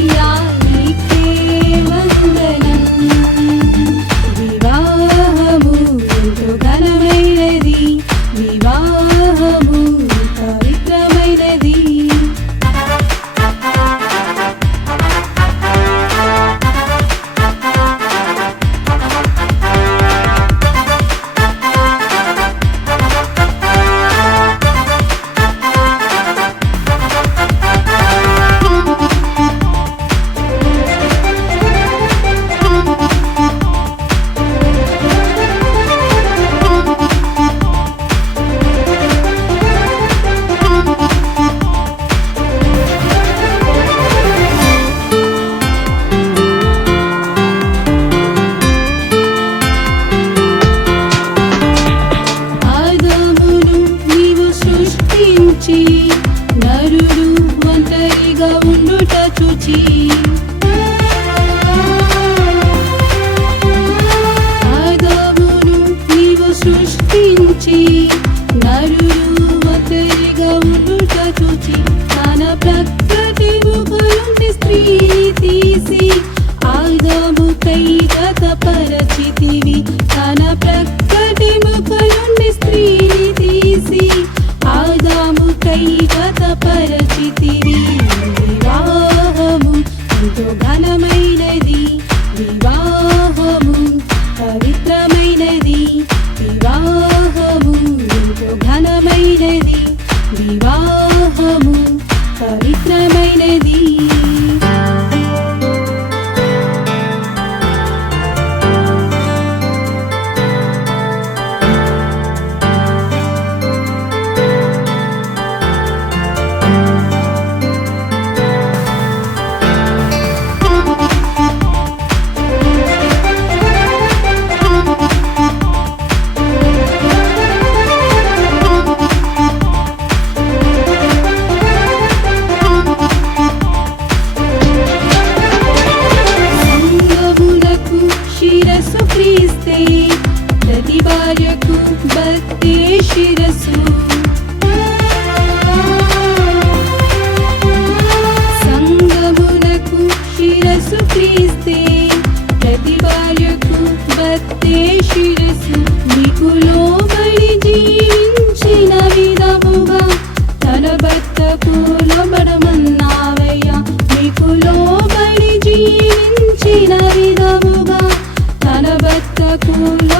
illa కైవతపరచితివి వివాహము ఎంతో ఘనమైనది. వివాహము పవిత్రమైనది. వివాహము ఎంతో ఘనమైనది. వివాహము పవిత్రమైనది. భార్యకు భక్తి శిరసు. సంగమునకు శిరసు క్రీస్తే ప్రతి భార్యకు భక్తి శిరసు. మీకు లోబడి జీవించిన విధముగా తన భర్తకు లోబడమన్నావయ్యా మీకు లోబడి జీవించిన విధముగా తన భర్తకు లోబడ